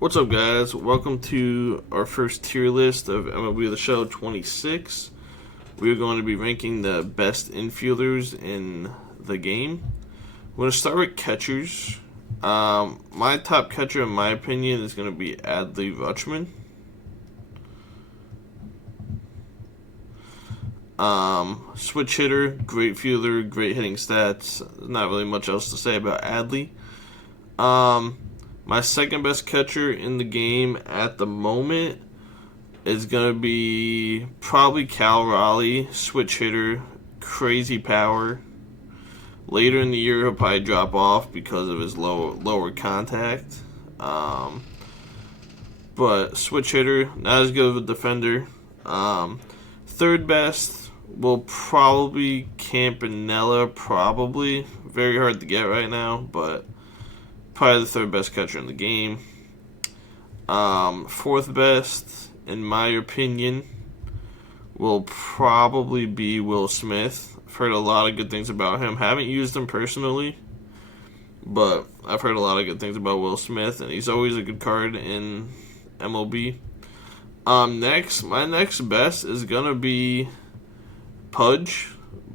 What's up, guys? Welcome to our first tier list of MLB The Show 26. We're going to be ranking the best infielders in the game. We're going to start with catchers. My top catcher, in my opinion, is going to be Adley Rutschman. Switch hitter, great fielder, great hitting stats. There's not really much else to say about Adley. My second best catcher in the game at the moment is going to be probably Cal Raleigh, switch hitter, crazy power. Later in the year, he'll probably drop off because of his lower contact. But switch hitter, not as good of a defender. Third best will probably Campanella, probably. Very hard to get right now, but probably the third best catcher in the game. Fourth best, in my opinion, will probably be Will Smith. I've heard a lot of good things about him. Haven't used him personally, but I've heard a lot of good things about Will Smith, and he's always a good card in MLB. My next best is gonna be Pudge.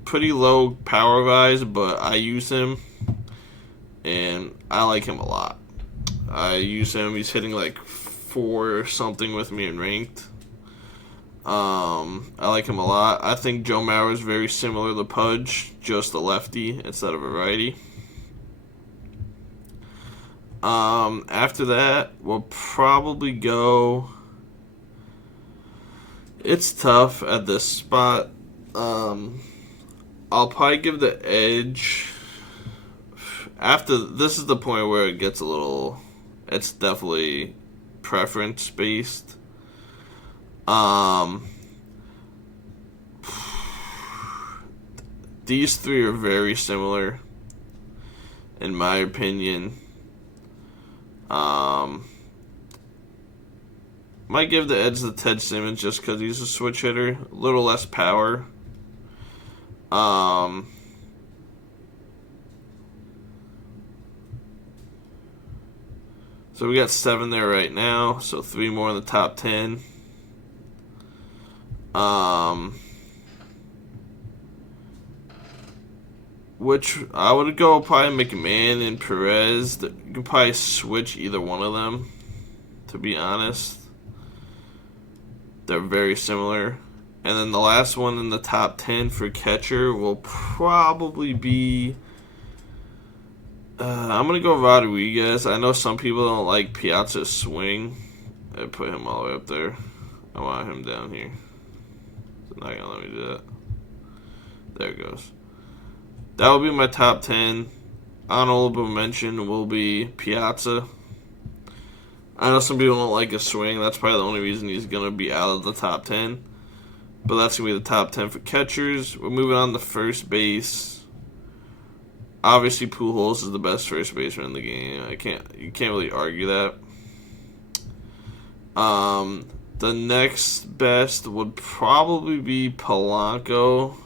Pretty low power rise, but I use him, and I like him a lot. I use him. He's hitting like 4 or something with me in ranked. I like him a lot. I think Joe Mauer is very similar to Pudge, just a lefty instead of a righty. After that, we'll probably go. It's tough at this spot. I'll probably give the edge. After this is the point where it gets a little. It's definitely preference based. These three are very similar, in my opinion. Might give the edge to Ted Simmons just because he's a switch hitter, a little less power. So we got 7 there right now, so 3 more in the top 10. Which I would go probably McMahon and Perez. You could probably switch either one of them, to be honest. They're very similar. And then the last one in the top 10 for catcher will probably be. I'm going to go Rodriguez. I know some people don't like Piazza's swing. I put him all the way up there. I want him down here. It's not going to let me do that. There it goes. That will be my top 10. Honorable mention will be Piazza. I know some people don't like his swing. That's probably the only reason he's going to be out of the top 10. But that's going to be the top 10 for catchers. We're moving on to first base. Obviously, Pujols is the best first baseman in the game. You can't really argue that. The next best would probably be Polanco.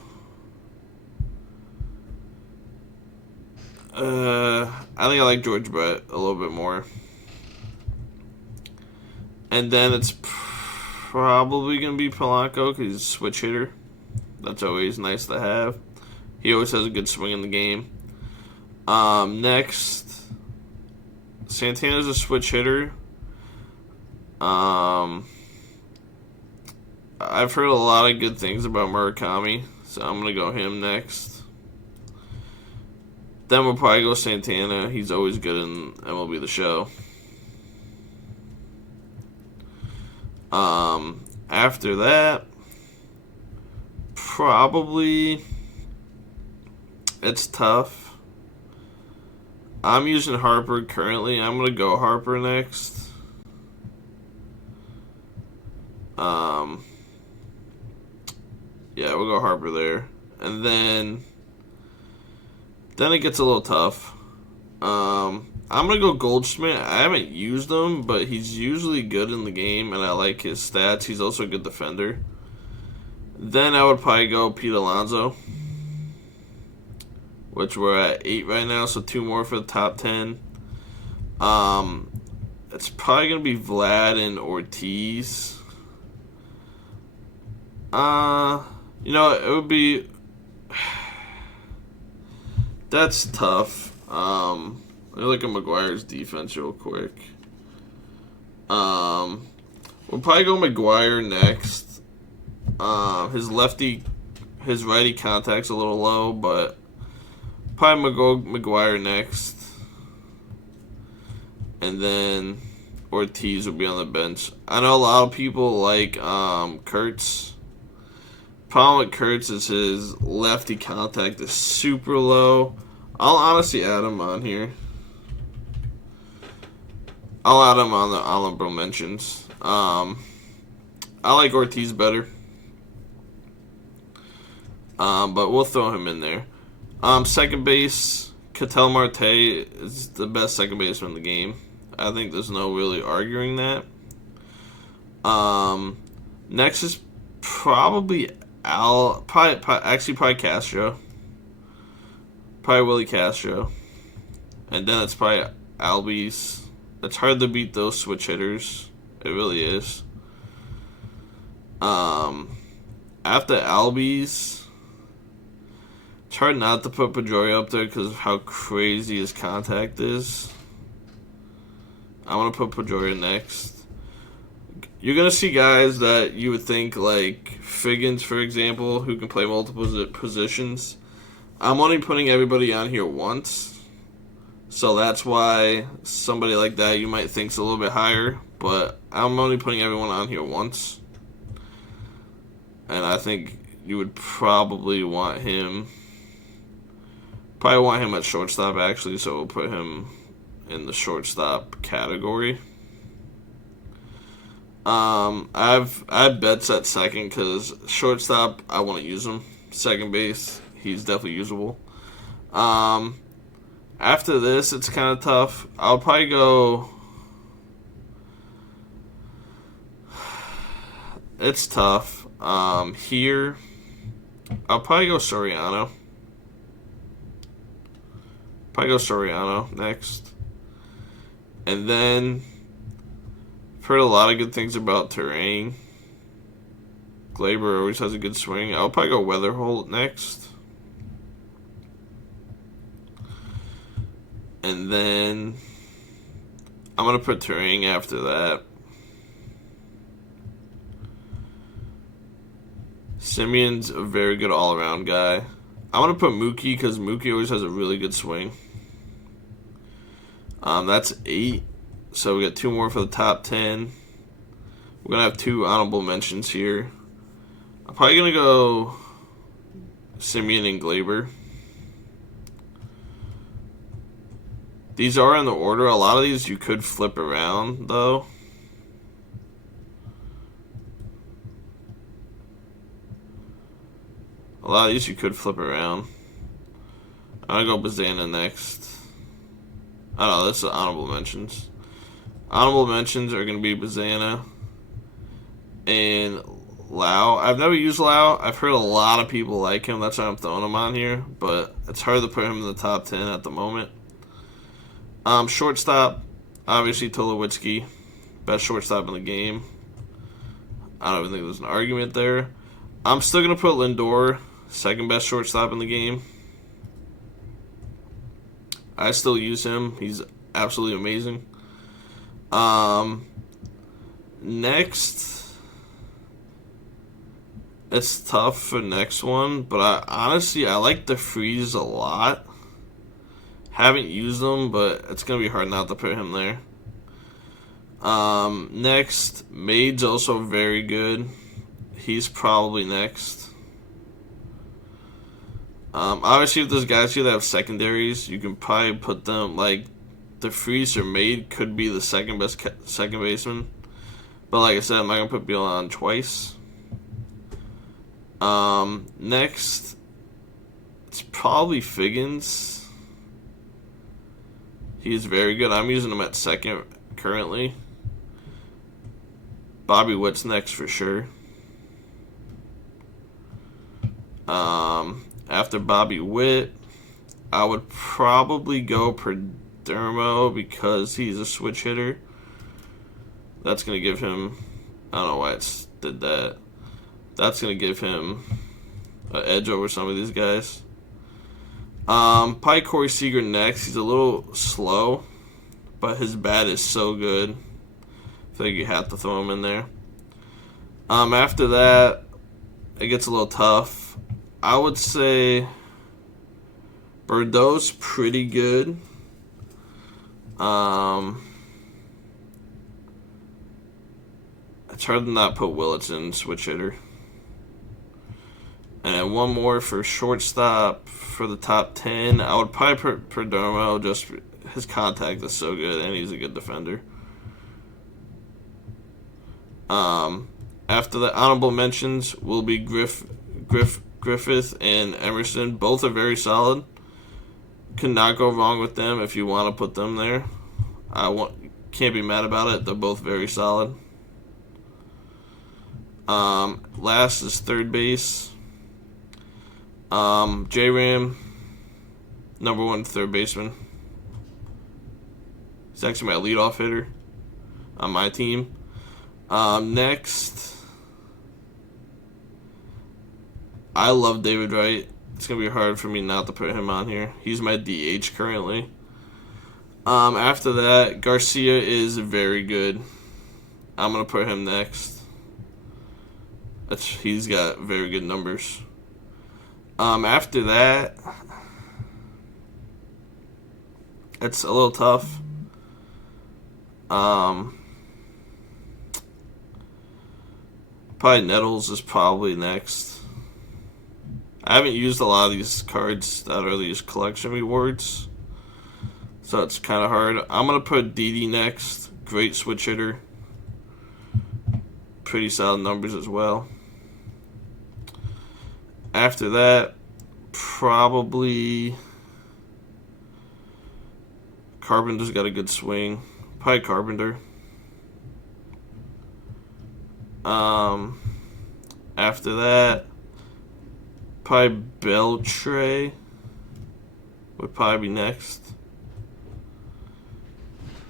I think I like George Brett a little bit more. And then it's probably going to be Polanco because he's a switch hitter. That's always nice to have. He always has a good swing in the game. Next, Santana's a switch hitter. I've heard a lot of good things about Murakami, so I'm going to go him next. Then we'll probably go Santana. He's always good in MLB The Show. After that, probably it's tough. I'm using Harper currently. I'm going to go Harper next. Yeah, we'll go Harper there. And then it gets a little tough. I'm going to go Goldschmidt. I haven't used him, but he's usually good in the game, and I like his stats. He's also a good defender. Then I would probably go Pete Alonso, which we're at 8 right now, so 2 more for the top 10. it's probably going to be Vlad and Ortiz. It would be... That's tough. Let me look at McGuire's defense real quick. We'll probably go McGuire next. His righty contact's a little low, but probably go McGuire next. And then Ortiz will be on the bench. I know a lot of people like Kurtz. Problem with Kurtz is his lefty contact is super low. I'll honestly add him on here. I'll add him on the honorable mentions. I like Ortiz better. But we'll throw him in there. Second base, Ketel Marte is the best second baseman in the game. I think there's no really arguing that. Next is probably probably Castro. Probably Willie Castro. And then it's probably Albies. It's hard to beat those switch hitters. It really is. After Albies, it's hard not to put Pedroia up there because of how crazy his contact is. I want to put Pedroia next. You're going to see guys that you would think, like Figgins, for example, who can play multiple positions. I'm only putting everybody on here once. So that's why somebody like that you might think is a little bit higher. But I'm only putting everyone on here once. And I think you would probably want him. Probably want him at shortstop, actually. So we'll put him in the shortstop category. I have Betts at second because shortstop, I want to use him. Second base, he's definitely usable. After this, it's kind of tough. I'll probably go... It's tough. Here, I'll probably go Soriano. Next. And then... I've heard a lot of good things about Terrain. Glaber always has a good swing. I'll probably go Weatherholt next. And then I'm going to put Terrain after that. Simeon's a very good all-around guy. I'm going to put Mookie because Mookie always has a really good swing. That's 8. So we got 2 more for the top 10. We're going to have 2 honorable mentions here. I'm probably going to go Simeon and Glaber. These are in the order. A lot of these you could flip around, though. A lot of these you could flip around. I'm going to go Bazana next. I don't know, that's the honorable mentions. Honorable mentions are going to be Bazana and Lau. I've never used Lau. I've heard a lot of people like him. That's why I'm throwing him on here. But it's hard to put him in the top 10 at the moment. Shortstop, obviously Tulowitzki. Best shortstop in the game. I don't even think there's an argument there. I'm still going to put Lindor, second best shortstop in the game. I still use him. He's absolutely amazing. Next, it's tough for next one, but I like the Freeze a lot. Haven't used him, but it's gonna be hard not to put him there. Next, Made's also very good. He's probably next. Obviously, if there's guys here that have secondaries, you can probably put them like the Freeze or Made could be the second best second baseman. But like I said, I'm not gonna put Beal on twice. Next, it's probably Figgins. He's very good. I'm using him at second currently. Bobby Witt's next for sure. After Bobby Witt, I would probably go Perdermo because he's a switch hitter. That's going to give him, I don't know why it did that. That's going to give him an edge over some of these guys. Probably Corey Seager next. He's a little slow, but his bat is so good. I think you have to throw him in there. After that, it gets a little tough. I would say Bordeaux's pretty good. It's hard to not put Willits in switch hitter. And one more for shortstop for the top 10. I would probably put Perdomo. Just his contact is so good, and he's a good defender. After the honorable mentions will be Griffith and Emerson. Both are very solid. Cannot go wrong with them if you want to put them there. Can't be mad about it. They're both very solid. Last is third base. J-Ram, number one third baseman. He's actually my leadoff hitter on my team. Next, I love David Wright. It's going to be hard for me not to put him on here. He's my DH currently. After that, Garcia is very good. I'm going to put him next. He's got very good numbers. After that, it's a little tough. Probably Nettles is probably next. I haven't used a lot of these cards that are these collection rewards, so it's kind of hard. I'm going to put Didi next. Great switch hitter. Pretty solid numbers as well. After that, probably Carpenter's got a good swing. Probably Carpenter. After that, probably Beltre would probably be next.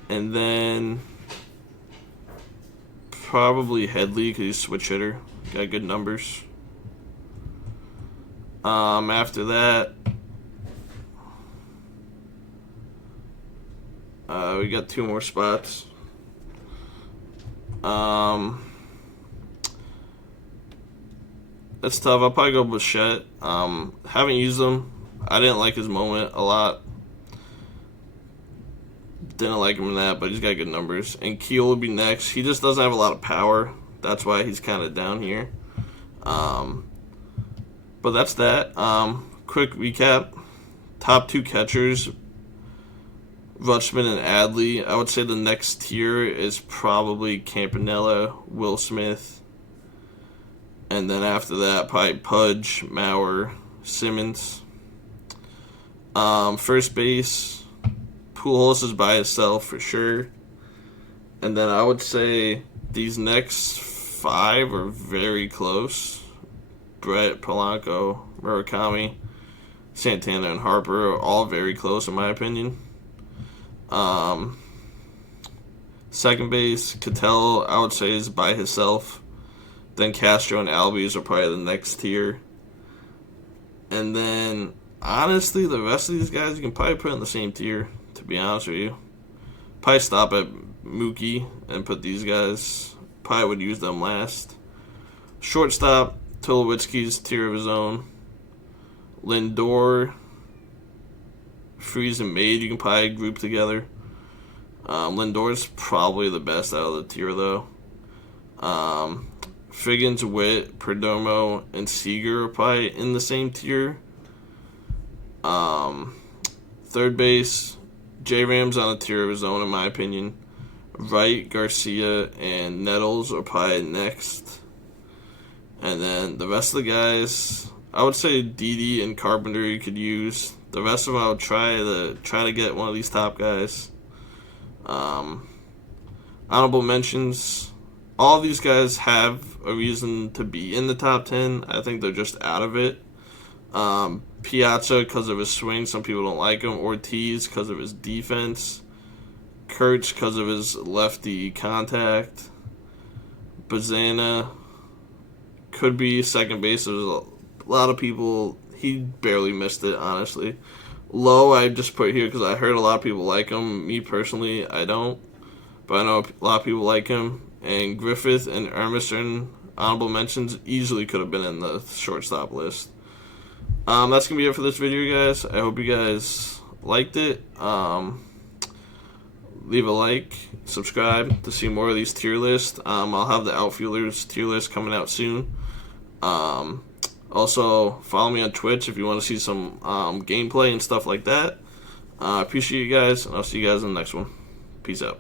And then probably Headley because he's a switch hitter. Got good numbers. After that, we got two more spots. That's tough. I'll probably go Bichette. Haven't used him. I didn't like his moment a lot. Didn't like him in that, but he's got good numbers. And Keel will be next. He just doesn't have a lot of power. That's why he's kind of down here. But that's that. Quick recap. Top two catchers, Rutschman and Adley. I would say the next tier is probably Campanella, Will Smith. And then after that, probably Pudge, Mauer, Simmons. First base, Pujols is by himself for sure. And then I would say these next five are very close. Brett, Polanco, Murakami, Santana, and Harper are all very close in my opinion. Second base, Cattell, I would say, is by himself. Then Castro and Albies are probably the next tier. And then, honestly, the rest of these guys you can probably put in the same tier, to be honest with you. Probably stop at Mookie and put these guys. Probably would use them last. Shortstop, Tulowitzki's tier of his own. Lindor, Freeze and Made, you can probably group together. Lindor's probably the best out of the tier, though. Figgins, Witt, Perdomo, and Seager are probably in the same tier. Third base, J-Ram's on a tier of his own, in my opinion. Wright, Garcia, and Nettles are probably next. And then the rest of the guys, I would say Didi and Carpenter you could use. The rest of them I would try to get one of these top guys. Honorable mentions. All of these guys have a reason to be in the top 10. I think they're just out of it. Piazza because of his swing. Some people don't like him. Ortiz because of his defense. Kurtz because of his lefty contact. Bazana could be second base. There's a lot of people. He barely missed it, honestly. Lowe, I just put here because I heard a lot of people like him. Me personally, I don't. But I know a lot of people like him. And Griffith and Emerson, honorable mentions, easily could have been in the shortstop list. That's going to be it for this video, guys. I hope you guys liked it. Leave a like, subscribe to see more of these tier lists. I'll have the Outfielders tier list coming out soon. Also, follow me on Twitch if you want to see some gameplay and stuff like that. I appreciate you guys, and I'll see you guys in the next one. Peace out.